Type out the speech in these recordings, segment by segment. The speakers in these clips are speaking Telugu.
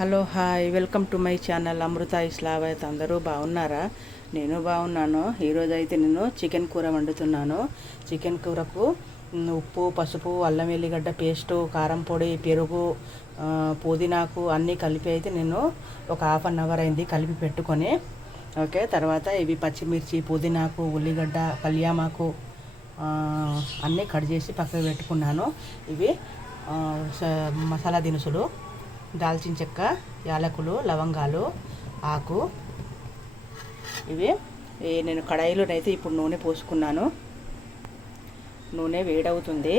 Hello hi welcome to my channel Amrita Islavath. అందరూ బాగున్నారా? నేను బాగున్నాను. ఈరోజు అయితే నేను చికెన్ కూర వండుతున్నాను. చికెన్ కూరకు ఉప్పు, పసుపు, అల్లం వెల్లిగడ్డ పేస్టు, కారం పొడి, పెరుగు, పుదీనాకు అన్నీ కలిపి అయితే నేను ఒక హాఫ్ అన్ అవర్ అయింది కలిపి పెట్టుకొని. ఓకే, తర్వాత ఇవి పచ్చిమిర్చి, పుదీనాకు, ఉల్లిగడ్డ, కళ్యామాకు అన్నీ కట్ చేసి పక్కకు పెట్టుకున్నాను. ఇవి మసాలా దినుసులు, దాల్చిన చెక్క, యాలకులు, లవంగాలు, ఆకు. ఇవి నేను కడాయిలోనైతే ఇప్పుడు నూనె పోసుకున్నాను. నూనె వేడవుతుంది.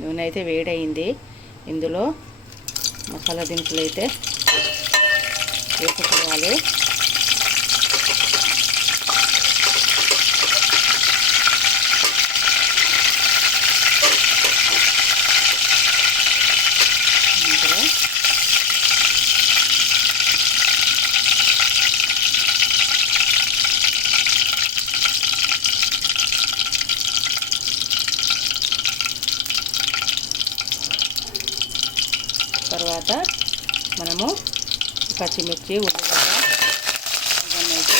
నూనె అయితే వేడయింది. ఇందులో మసాలా దినుసులు అయితే వేసుకోవాలి. తర్వాత మనము పచ్చిమిర్చి, ఉల్లిగడ్డ ఇవన్నీ అయితే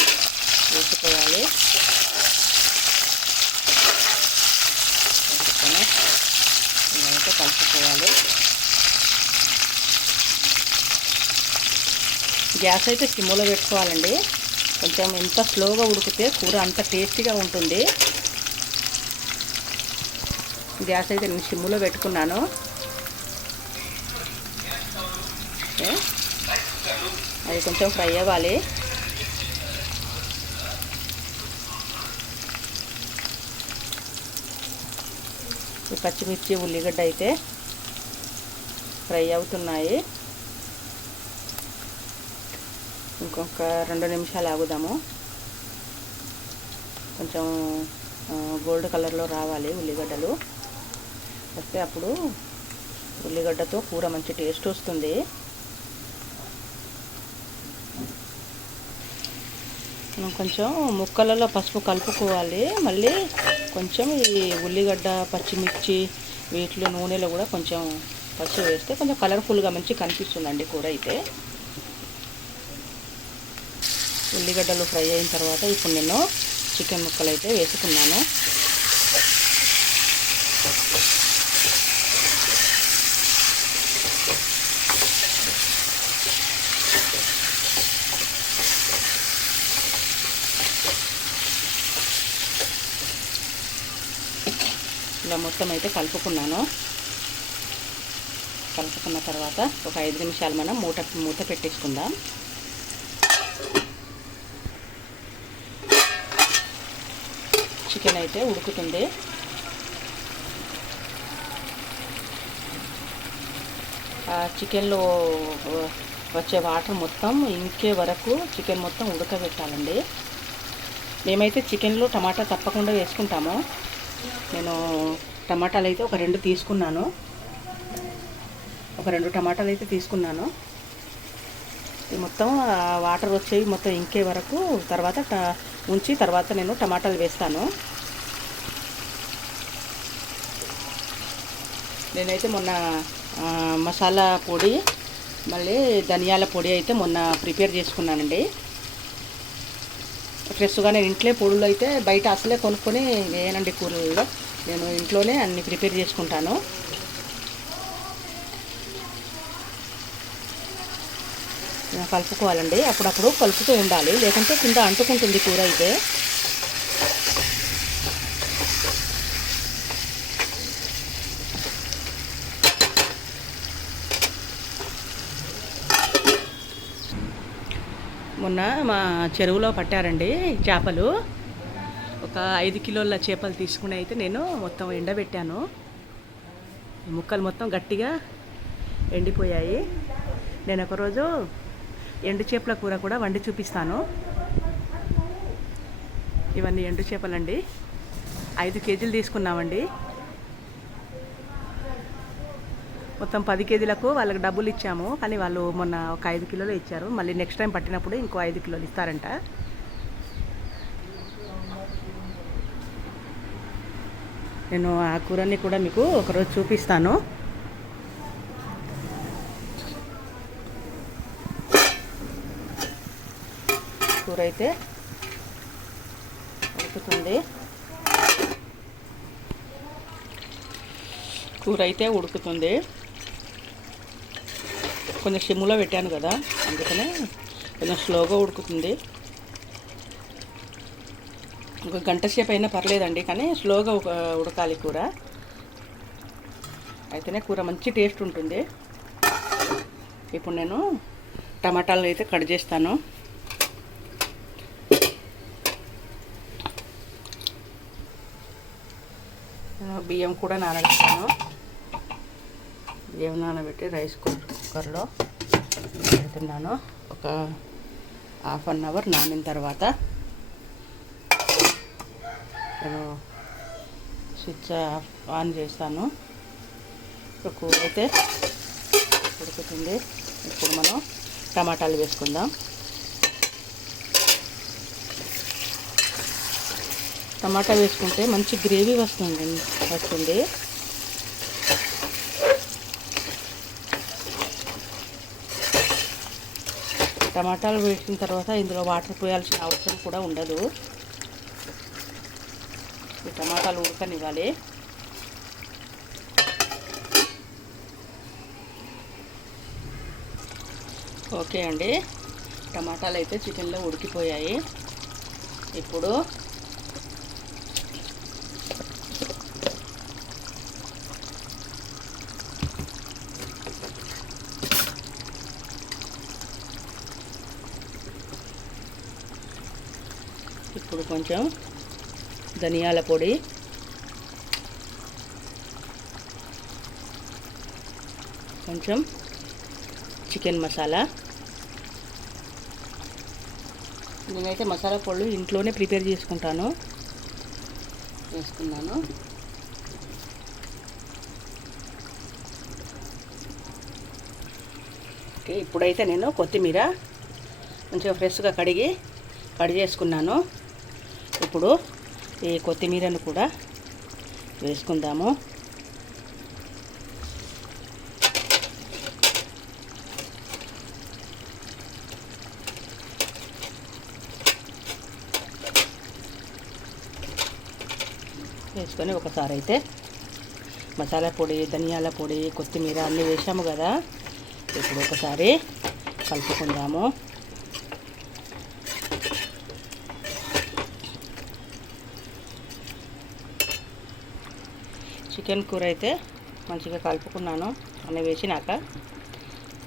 వేసుకోవాలి. వేసుకొని ఇవైతే కలుపుకోవాలి. గ్యాస్ అయితే సిమ్లో పెట్టుకోవాలండి. కొంచెం ఎంత స్లోగా ఉడికితే కూర అంత టేస్టీగా ఉంటుంది. గ్యాస్ అయితే నేను సిమ్లో పెట్టుకున్నాను. అది కొంచెం ఫ్రై అవ్వాలి. ఈ పచ్చిమిర్చి, ఉల్లిగడ్డ అయితే ఫ్రై అవుతున్నాయి. ఇంకొక 2 నిమిషాలు ఆగుదాము. కొంచెం గోల్డ్ కలర్లో రావాలి ఉల్లిగడ్డలు. వస్తే అప్పుడు ఉల్లిగడ్డతో కూర మంచి టేస్ట్ వస్తుంది. కొంచెం ముక్కలలో పసుపు కలుపుకోవాలి. మళ్ళీ కొంచెం ఈ ఉల్లిగడ్డ, పచ్చిమిర్చి వీటిలో నూనెలో కూడా కొంచెం పసుపు వేస్తే కొంచెం కలర్ఫుల్గా మంచి కనిపిస్తుందండి కూర అయితే. ఉల్లిగడ్డలు ఫ్రై అయిన తర్వాత ఇప్పుడు నేను చికెన్ ముక్కలు అయితే వేసుకున్నాను. ఇలా మొత్తం అయితే కలుపుకున్నాను. కలుపుకున్న తర్వాత ఒక 5 నిమిషాలు మనం మూత పెట్టేసుకుందాం. చికెన్ అయితే ఉడుకుతుంది. ఆ చికెన్లో వచ్చే వాటర్ మొత్తం ఇంకే వరకు చికెన్ మొత్తం ఉడకబెట్టాలండి. మేమైతే చికెన్లో టమాటా తప్పకుండా వేసుకుంటాము. నేను టమాటాలు అయితే ఒక 2 తీసుకున్నాను. ఒక 2 టమాటాలు అయితే తీసుకున్నాను. ఇది మొత్తం వాటర్ వచ్చేవి మొత్తం ఇంకే వరకు ఉంచి తర్వాత నేను టమాటాలు వేస్తాను. నేనైతే మొన్న మసాలా పొడి, మళ్ళీ ధనియాల పొడి అయితే మొన్న ప్రిపేర్ చేసుకున్నానండి. ఫ్రెష్గా నేను ఇంట్లో పొడులు అయితే బయట అసలే కొనుక్కొని వేయనండి కూరల్లో. నేను ఇంట్లోనే అన్ని ప్రిపేర్ చేసుకుంటాను. కలుపుకోవాలండి. అప్పుడప్పుడు కలుపుతూ ఉండాలి, లేకుంటే కింద అంటుకుంటుంది కూర అయితే. మొన్న మా చెరువులో పట్టారండి చేపలు. ఒక 5 కిలోల చేపలు తీసుకుని అయితే నేను మొత్తం ఎండబెట్టాను. ముక్కలు మొత్తం గట్టిగా ఎండిపోయాయి. నేను ఒకరోజు ఎండు చేపల కూర కూడా వండి చూపిస్తాను. ఇవన్నీ ఎండు చేపలండి. 5 కేజీలు తీసుకున్నామండి. మొత్తం 10 కేజీలకు వాళ్ళకి డబ్బులు ఇచ్చాము. కానీ వాళ్ళు మొన్న ఒక 5 కిలోలు ఇచ్చారు. మళ్ళీ నెక్స్ట్ టైం పట్టినప్పుడు ఇంకో 5 కిలోలు ఇస్తారంట. నేను ఆ కూరని కూడా మీకు ఒకరోజు చూపిస్తాను. కూర అయితే ఉడుకుతుంది. కొంచెం సిమ్లో పెట్టాను కదా, అందుకనే కొంచెం స్లోగా ఉడుకుతుంది. ఒక గంట సేపు అయినా పర్లేదండి, కానీ స్లోగా ఉడకాలి కూర. అయితేనే కూర మంచి టేస్ట్ ఉంటుంది. ఇప్పుడు నేను టమాటాలు అయితే కట్ చేస్తాను. బియ్యం కూడా నానబెట్టాను. బియ్యం నానబెట్టి రైస్ కుక్కర్లో పెడుతున్నాను. ఒక ½ అన్ అవర్ నానిన తర్వాత నేను స్విచ్ ఆన్ చేస్తాను. ఇప్పుడు కూర అయితే ఉడుకుతుంది. ఇప్పుడు మనం టమాటాలు వేసుకుందాం. టమాటా వేసుకుంటే మంచి గ్రేవీ వస్తుంది. టమాటాలు వేసిన తర్వాత ఇందులో వాటర్ పోయాల్సిన అవసరం కూడా ఉండదు. ఈ టమాటాలు ఉడకనివ్వాలి. ఓకే అండి, టమాటాలు అయితే చికెన్లో ఉడికిపోయాయి. ఇప్పుడు కొంచెం ధనియాల పొడి, కొంచెం చికెన్ మసాలా. నేనైతే మసాలా పొడులు ఇంట్లోనే ప్రిపేర్ చేసుకున్నాను. ఓకే, ఇప్పుడైతే నేను కొత్తిమీర మంచిగా ఫ్రెష్గా కట్ చేసుకున్నాను. ఇప్పుడు ఈ కొత్తిమీరను కూడా వేసుకుందాము. వేసుకొని ఒకసారి అయితే మసాలా పొడి, ధనియాల పొడి, కొత్తిమీర అన్నీ వేసాము కదా, ఇప్పుడు ఒకసారి కలుపుకుందాము. చికెన్ కూర అయితే మంచిగా కలుపుకున్నాను అన్నీ వేసినాక.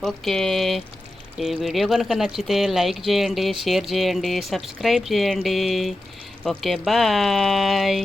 ఓకే, ఈ వీడియో కనుక నచ్చితే లైక్ చేయండి, షేర్ చేయండి, సబ్స్క్రైబ్ చేయండి. Okay, bye.